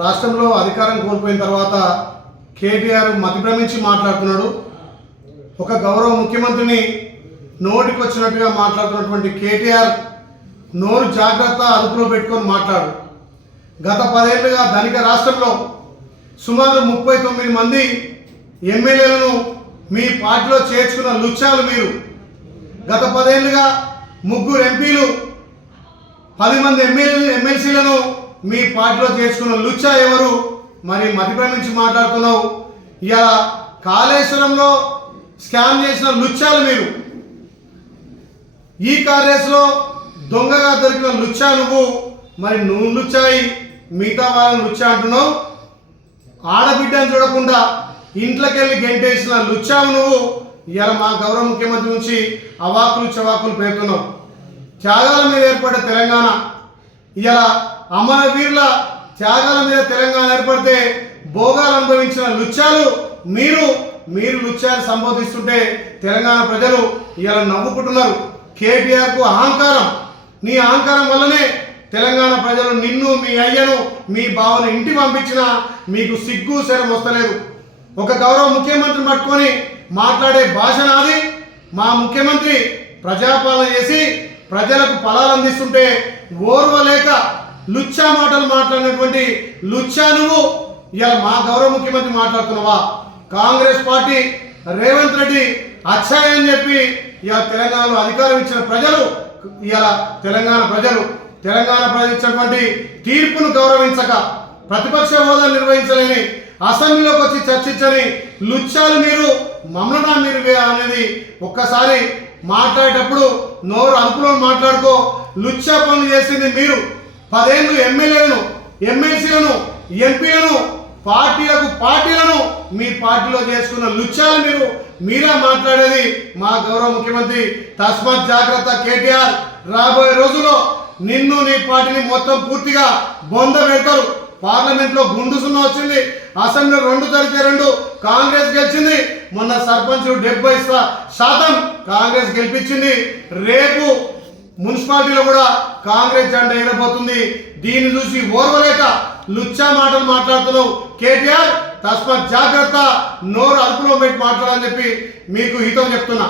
రాష్ట్రంలో అధికారం కోల్పోయిన తర్వాత కేటీఆర్ మతిభ్రమించి మాట్లాడుతున్నాడు. ఒక గౌరవ ముఖ్యమంత్రిని నోటికి వచ్చినట్టుగా మాట్లాడుతున్నటువంటి కేటీఆర్ నోరు జాగ్రత్త అదుపులో పెట్టుకొని మాట్లాడు. గత 10 ఏళ్లుగా ధనిక రాష్ట్రంలో సుమారు 39 మంది ఎమ్మెల్యేలను మీ పార్టీలో చేర్చుకున్న లుచ్చాలు మీరు. గత 10 ఏళ్లుగా 3 ఎంపీలు 10 మంది ఎమ్మెల్సీలను మీ పార్టీలో చేర్చుకున్న లుచ్చా ఎవరు? మరి మతిభ్రమించి మాట్లాడుతున్నావు. ఇలా కాళేశ్వరంలో స్కామ్ చేసిన లుచ్చాలు మీరు. ఈ కారేసులో దొంగగా దొరికిన లుచ్చా నువ్వు. మరి నువ్వు లుచ్చాయి, మిగతా వాళ్ళని లుచ్చా అంటున్నావు. ఆడబిడ్డను చూడకుండా ఇంట్లోకి వెళ్ళి గెంటేసిన లుచ్చావు నువ్వు. ఇలా మా గౌరవ ముఖ్యమంత్రి నుంచి అవాకులు చవాకులు పేరుతున్నావు. త్యాగాల మీద ఏర్పడ్డ తెలంగాణ, ఇలా అమరవీరుల త్యాగాల మీద తెలంగాణ ఏర్పడితే భోగాలు అనుభవించిన లుచ్చాలు మీరు. లుచ్చాన్ని సంబోధిస్తుంటే తెలంగాణ ప్రజలు ఇలా నవ్వుకుంటున్నారు. కేటీఆర్కు అహంకారం, నీ అహంకారం వల్లనే తెలంగాణ ప్రజలు నిన్ను, మీ అయ్యను, మీ బావను ఇంటికి పంపించినా మీకు సిగ్గు శరం వస్తలేదు. ఒక గౌరవ ముఖ్యమంత్రిని పట్టుకొని మాట్లాడే భాష నాది. మా ముఖ్యమంత్రి ప్రజాపాలన చేసి ప్రజలకు ఫలాలు అందిస్తుంటే ఓర్వలేక లుచ్చా మాటలు మాట్లాడినటువంటి లుచ్చా నువ్వు. ఇలా మా గౌరవ ముఖ్యమంత్రి మాట్లాడుతున్నావా? కాంగ్రెస్ పార్టీ రేవంత్ రెడ్డి అచ్చాయి అని చెప్పి ఇలా తెలంగాణలో అధికారం ఇచ్చిన ప్రజలు, ఇలా తెలంగాణ ప్రజలు ఇచ్చినటువంటి తీర్పును గౌరవించక, ప్రతిపక్ష హోదా నిర్వహించలేని, అసెంబ్లీలోకి వచ్చి చర్చించని లుచ్చాలు మీరు. మమ్మల్ని మీరు అనేది ఒక్కసారి మాట్లాడేటప్పుడు నోరు అదుపులో మాట్లాడుకో. లుచ్చా పనులు చేసింది మీరు. 10 ఏళ్ళు ఎమ్మెల్యేలను, ఎమ్మెల్సీలను, ఎంపీలను, పార్టీలను మీ పార్టీలో చేసుకున్న లుచ్చాలు మీరు. మీరా మాట్లాడేది మా గౌరవ ముఖ్యమంత్రి. తస్మాత్ జాగ్రత్త కేటీఆర్. రాబోయే రోజుల్లో నిన్ను, నీ పార్టీని మొత్తం పూర్తిగా బొంద పెడతారు. పార్లమెంట్లో గుండు సున్నా వచ్చింది. అసెంబ్లీ 2-2 కాంగ్రెస్ గెలిచింది. మొన్న సర్పంచులు 70% కాంగ్రెస్ గెలిపించింది. రేపు మున్సిపాలిటీలో కూడా కాంగ్రెస్ జెండా ఎగరబోతుంది. దీన్ని చూసి ఓర్వలేక లుచ్చా మాటలు మాట్లాడుతున్నావు కేటీఆర్. తస్మాత్ జాగ్రత్త, నోరు అదుపులో పెట్టి మాట్లాడాలని చెప్పి మీకు హితం చెప్తున్నా.